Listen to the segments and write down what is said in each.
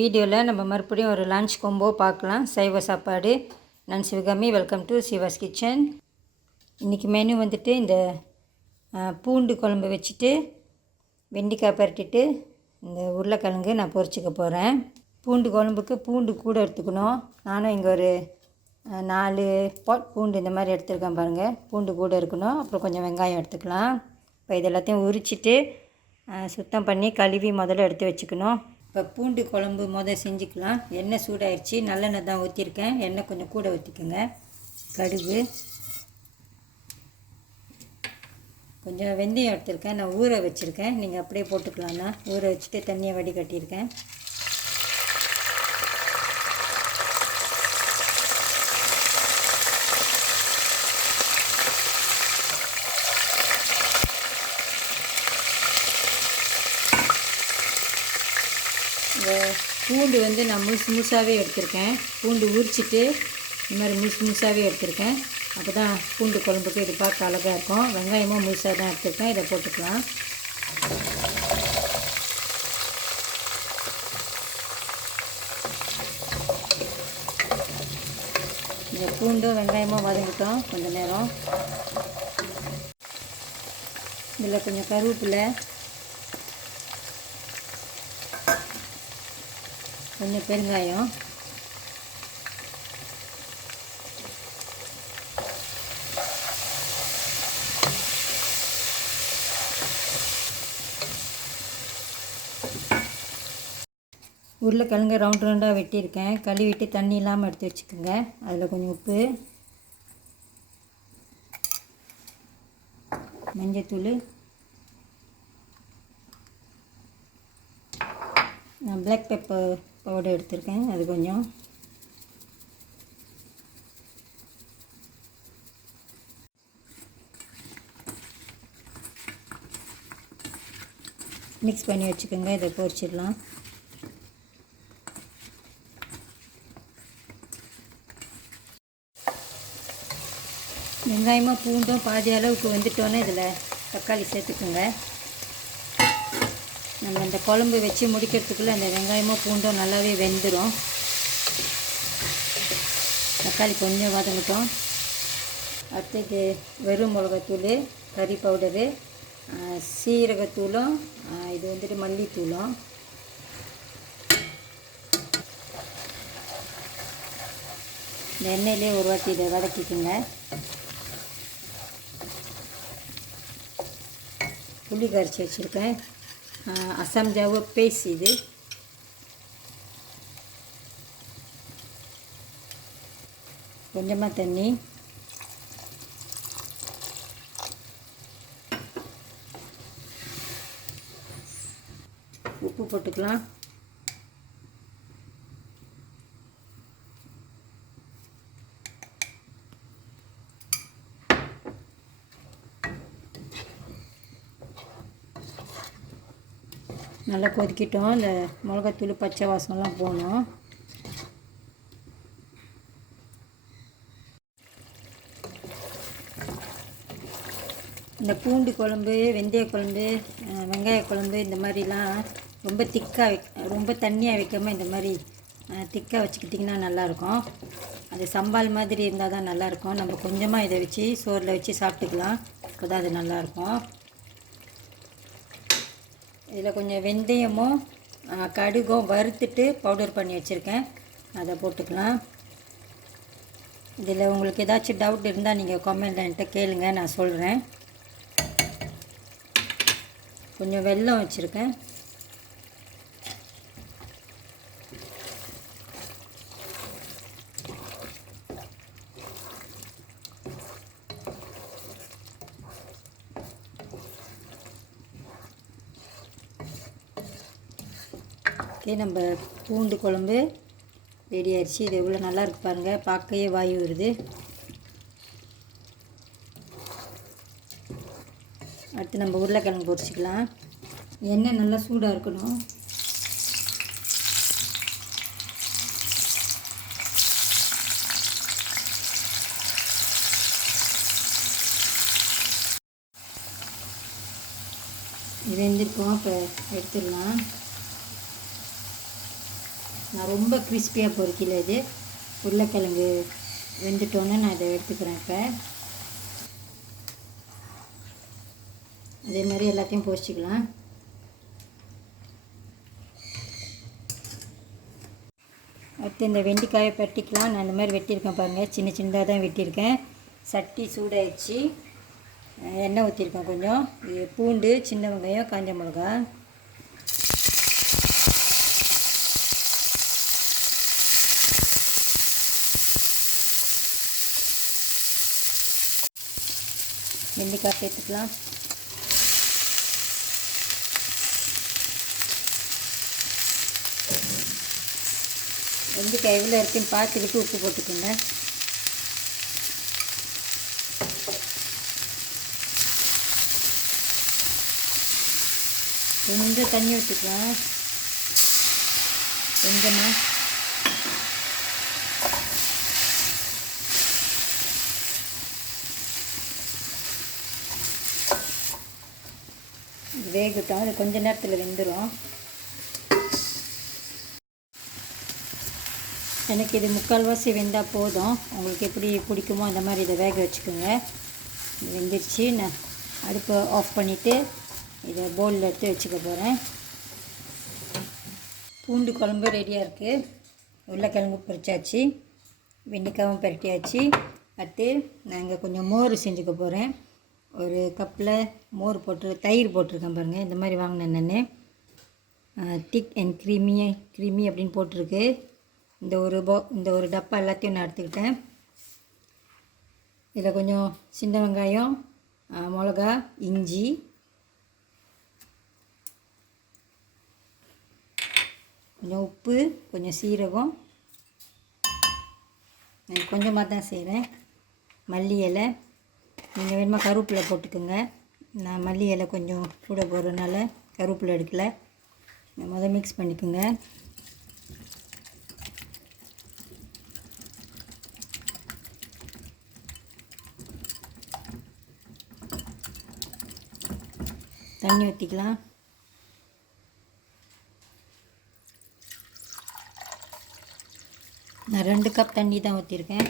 வீடியோவில் நம்ம மறுபடியும் ஒரு லன்ச் கொம்போ பார்க்கலாம். சைவ சாப்பாடு. நான் Sivakami. Welcome to Siva's kitchen. இன்றைக்கி மெனு வந்துட்டு இந்த பூண்டு குழம்பு வச்சுட்டு வெண்டைக்காய் பரட்டிட்டு இந்த உருளைக்கிழங்கு நான் பொரிச்சிக்க போகிறேன். பூண்டு குழம்புக்கு பூண்டு கூட எடுத்துக்கணும். நானும் இங்கே ஒரு 4 பாட் பூண்டு இந்த மாதிரி எடுத்துருக்கேன் பாருங்கள். பூண்டு கூட இருக்கணும். அப்புறம் கொஞ்சம் வெங்காயம் எடுத்துக்கலாம். இப்போ இது எல்லாத்தையும் உரிச்சிட்டு சுத்தம் பண்ணி கழுவி முதல்ல எடுத்து வச்சுக்கணும். இப்போ பூண்டு குழம்பு செஞ்சுக்கலாம். எண்ணெய் சூடாகிடுச்சு. நல்லெண்ணெய் தான் ஊற்றிருக்கேன். எண்ணெய் கொஞ்சம் கூட ஊற்றிக்கோங்க. கடுகு, கொஞ்சம் வெந்தயம் எடுத்துருக்கேன். நான் ஊற வச்சுருக்கேன். நீங்கள் அப்படியே போட்டுக்கலாம்னா ஊற வச்சுட்டு தண்ணியை வடிகட்டியிருக்கேன். இந்த பூண்டு நான் முழுசாகவே எடுத்திருக்கேன். பூண்டு உரிச்சிட்டு இந்த மாதிரி முழுசாகவே எடுத்திருக்கேன். அப்போ தான் பூண்டு குழம்புக்கு இது பார்க்க அழகாக இருக்கும். வெங்காயமும் முழுசாக தான் எடுத்திருக்கேன். இதை போட்டுக்கலாம். இந்த பூண்டும் வெங்காயமும் வதங்கிட்டோம் கொஞ்சம் நேரம். இதில் கொஞ்சம் கருவேப்பிலை, கொஞ்சம் பெருங்காயம், உருளைக்கிழங்கு ரவுண்டாக வெட்டியிருக்கேன். கழுவிட்டு தண்ணி இல்லாமல் எடுத்து வச்சுக்கோங்க. அதில் கொஞ்சம் உப்பு, மஞ்சத்தூள், நான் பிளாக் பெப்பர் பவுடர் எடுத்திருக்கேன். அது கொஞ்சம், மிக்ஸ் பண்ணி வச்சுக்கோங்க. இதை பொரிச்சிடலாம். வெங்காயமும் பூண்டும் பாதி அளவுக்கு வந்துட்டோன்னே இதில் தக்காளி சேர்த்துக்குங்க. நம்ம இந்த குழம்பு வச்சு முடிக்கிறதுக்குள்ளே அந்த வெங்காயமும் பூண்டும் நல்லாவே வெந்துடும். தக்காளி கொஞ்சம் வதங்கட்டும். அடுத்தது வெறும் மிளகாத்தூள், கறி பவுடரு, சீரகத்தூளும், இது மல்லித்தூளும், இந்த எண்ணெயிலே ஒரு வாட்டி இதை வதக்கிக்குங்க. புளி கரைச்சி வச்சுருக்கேன். அசாம் ஜாவு பேஸ்ட். இது கொஞ்சமாக தண்ணி, உப்பு போட்டுக்கலாம். நல்லா கொதிக்கிட்டோம். இந்த மிளகாத்தூள் பச்சை வாசம்லாம் போகணும். இந்த பூண்டு குழம்பு, வெந்தய குழம்பு, வெங்காய குழம்பு இந்த மாதிரிலாம் ரொம்ப தண்ணியாக வைக்காமல் இந்த மாதிரி திக்காக வச்சுக்கிட்டிங்கன்னா நல்லாயிருக்கும். அது சம்பால் மாதிரி இருந்தால் தான் நல்லாயிருக்கும். நம்ம கொஞ்சமாக இதை வச்சு சோறில் வச்சு சாப்பிட்டுக்கலாம். அப்போ தான் அது நல்லாயிருக்கும். இதில் கொஞ்சம் வெந்தயமும் கடுகும் வறுத்துட்டு பவுடர் பண்ணி வச்சுருக்கேன். அதை போட்டுக்கலாம். இதில் உங்களுக்கு ஏதாச்சும் டவுட் இருந்தால் நீங்கள் கமெண்ட்டில் என்கிட்ட கேளுங்க, நான் சொல்கிறேன். கொஞ்சம் வெல்லம் வச்சுருக்கேன். ஓகே, நம்ம பூண்டு குழம்பு ரெடி ஆயிடுச்சு. இது எவ்வளோ நல்லா இருக்கு பாருங்கள். பார்க்கவே வாயு வருது. அடுத்து நம்ம உருளைக்கிழங்கு பொரிச்சிக்கலாம். எண்ணெய் நல்லா சூடாக இருக்கணும். இது வெந்திருக்கோம். இப்போ எடுத்துடலாம். நான் ரொம்ப கிறிஸ்பியாக பொரிக்கல இது. உருளைக்கிழங்கு வெந்துட்டோன்னு நான் இதை எடுத்துக்கிறேன். இப்போ அதே மாதிரி எல்லாத்தையும் பொரிச்சிக்கலாம். அடுத்து இந்த வெண்டைக்காயை பரட்டிக்கலாம். நான் இந்த மாதிரி வெட்டியிருக்கேன் பாருங்கள், சின்ன சின்னதாக தான் வெட்டியிருக்கேன். சட்டி சூடாகிடுச்சு, எண்ணெய் ஊற்றிருக்கேன் கொஞ்சம். இது பூண்டு, சின்ன வெங்காயம், காஞ்ச மிளகா. வெண்டைக்காய் சேர்த்துக்கலாம். வெண்டைக்காய் எவ்வளோ இருக்குன்னு பார்த்துக்கிட்டு உப்பு போட்டுக்கோங்க. கொஞ்சம் தண்ணி ஊற்றிக்கலாம், கொஞ்சமாக. வேகட்டும், அது கொஞ்ச நேரத்தில் வெந்துடும். எனக்கு இது முக்கால்வாசி வெந்தால் போதும். உங்களுக்கு எப்படி பிடிக்குமோ அந்த மாதிரி இதை வேக வச்சுக்கோங்க. வெந்துருச்சு. நான் அடுப்பை ஆஃப் பண்ணிவிட்டு இதை பவுலில் எடுத்து வச்சுக்க போகிறேன். பூண்டு குழம்பு ரெடியாக இருக்குது. உருளைக்கிழங்கு பொரிச்சாச்சு, வெண்டைக்காயும் பரட்டியாச்சு. அடுத்து நாங்கள் கொஞ்சம் மோர் செஞ்சுக்க போகிறேன். ஒரு கப்பில் மோர் தயிர் போட்டிருக்கேன் பாருங்கள். இந்த மாதிரி வாங்கினேன் நான். திக் அண்ட் க்ரீமி அப்படின்னு போட்டிருக்கு. இந்த ஒரு டப்பா எல்லாத்தையும் நான் எடுத்துக்கிட்டேன். இதில் கொஞ்சம் சின்ன வெங்காயம், மிளகா, இஞ்சி, கொஞ்சம் உப்பு, கொஞ்சம் சீரகம், நான் கொஞ்சமாக தான் செய்கிறேன். மல்லி இலை, நீங்கள் வேணுமா கருவேப்பிலை போட்டுக்கோங்க. நான் மல்லி இலை கொஞ்சம் கூட போடுறதுனால கருவேப்பிலை எடுக்கலை. முதல் மிக்ஸ் பண்ணிக்கோங்க. தண்ணி ஊற்றிக்கலாம். நான் 2 கப் தண்ணி தான் ஊற்றிருக்கேன்.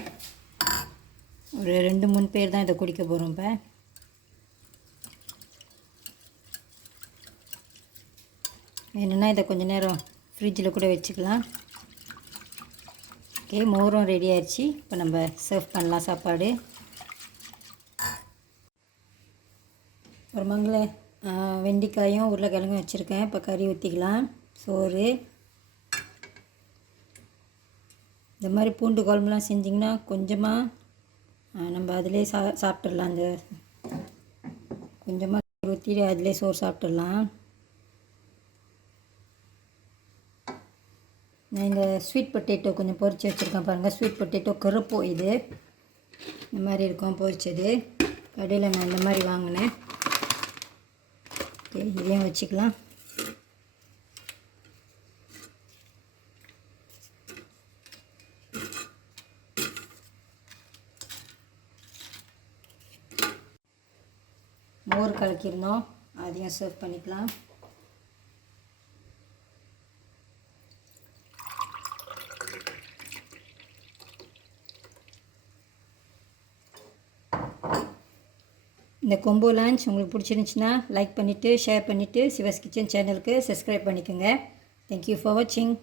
ஒரு 2-3 பேர் தான் இதை குடிக்க போகிறோம். இப்போ வேணும்னா இதை கொஞ்சம் நேரம் ஃப்ரிட்ஜில் கூட வச்சுக்கலாம். ஓகே, மோரும் ரெடி ஆயிடுச்சு. இப்போ நம்ம சர்வ் பண்ணலாம் சாப்பாடு. ஒரு மங்கில் வெண்டைக்காயும் உருளைக்கிழங்கும் வச்சுருக்கேன். இப்போ கறி ஊற்றிக்கலாம். சோறு. இந்த மாதிரி பூண்டு குழம்புலாம் செஞ்சிங்கன்னா கொஞ்சமாக நம்ம அதிலே சாப்பிட்றலாம். அந்த கொஞ்சமாக ஊற்றி அதிலே சோறு சாப்பிட்றலாம். நான் இந்த ஸ்வீட் பொட்டேட்டோ கொஞ்சம் பொரிச்சு வச்சுருக்கேன் பாருங்கள். ஸ்வீட் பொட்டேட்டோ கருப்போ இது இந்த மாதிரி இருக்கும் பொரிச்சது. கடையில் நான் இந்த மாதிரி வாங்கினேன். ஓகே, இதையும் வச்சுக்கலாம். மோர் கலக்கிருந்தோம், அதையும் சர்வ் பண்ணிக்கலாம். இந்த கொம்போ லஞ்ச் உங்களுக்கு பிடிச்சிருந்துச்சின்னா லைக் பண்ணிவிட்டு ஷேர் பண்ணிவிட்டு சிவாஸ் கிச்சன் சேனலுக்கு சப்ஸ்கிரைப் பண்ணிக்கோங்க. தேங்க்யூ ஃபார் வாட்சிங்.